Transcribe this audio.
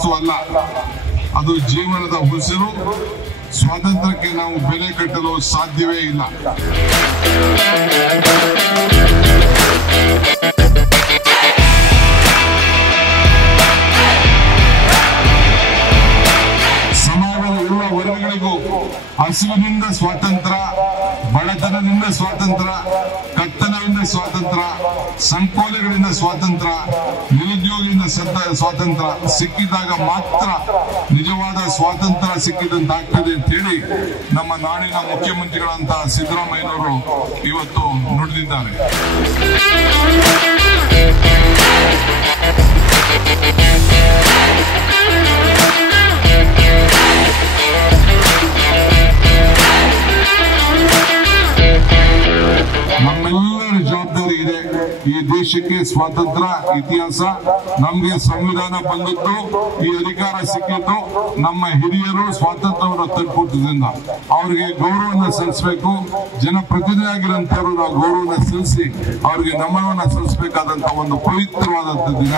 ವಸ್ತು ಅಲ್ಲ, ಅದು ಜೀವನದ ಉಸಿರು. ಸ್ವಾತಂತ್ರ್ಯಕ್ಕೆ ನಾವು ಬೆಲೆ ಕಟ್ಟಲು ಸಾಧ್ಯವೇ ಇಲ್ಲ. ಸಮಾಜದ ಎಲ್ಲ ವರ್ಗಗಳಿಗೂ ಹಸಿವಿನಿಂದ ಸ್ವಾತಂತ್ರ್ಯ, ಬಡತನದಿಂದ ಸ್ವಾತಂತ್ರ್ಯ, ಕತ್ತನದಿಂದ ಸ್ವಾತಂತ್ರ್ಯ, ಸಂಕೋಲೆಗಳಿಂದ ಸ್ವಾತಂತ್ರ್ಯ, ನಿರುದ್ಯೋಗದಿಂದ ಸ್ವಾತಂತ್ರ್ಯ ಸಿಕ್ಕಿದಾಗ ಮಾತ್ರ ನಿಜವಾದ ಸ್ವಾತಂತ್ರ್ಯ ಸಿಕ್ಕಿದಂತಾಗ್ತದೆ ಅಂತ ಹೇಳಿ ನಮ್ಮ ನಾಡಿನ ಮುಖ್ಯಮಂತ್ರಿಗಳಂತಹ ಸಿದ್ದರಾಮಯ್ಯನವರು ಇವತ್ತು ನುಡಿದಿದ್ದಾರೆ. ನಮ್ಮೆಲ್ಲರ ಜವಾಬ್ದಾರಿ ಇದೆ. ಈ ದೇಶಕ್ಕೆ ಸ್ವಾತಂತ್ರ್ಯ ಇತಿಹಾಸ, ನಮ್ಗೆ ಸಂವಿಧಾನ ಬಂದದ್ದು, ಈ ಅಧಿಕಾರ ಸಿಕ್ಕಿದ್ದು ನಮ್ಮ ಹಿರಿಯರು ಸ್ವಾತಂತ್ರ್ಯವನ್ನು ತಂದುಕೊಟ್ಟಿದ್ರಿಂದ ಅವರಿಗೆ ಗೌರವವನ್ನು ಸಲ್ಲಿಸಬೇಕು. ಜನಪ್ರತಿನಿಧಿಯಾಗಿರುವಂತವರು ನಾವು ಗೌರವವನ್ನು ಸಲ್ಲಿಸಿ ಅವರಿಗೆ ನಮನವನ್ನು ಸಲ್ಲಿಸಬೇಕಾದಂತಹ ಒಂದು ಪವಿತ್ರವಾದಂತಹ ದಿನ.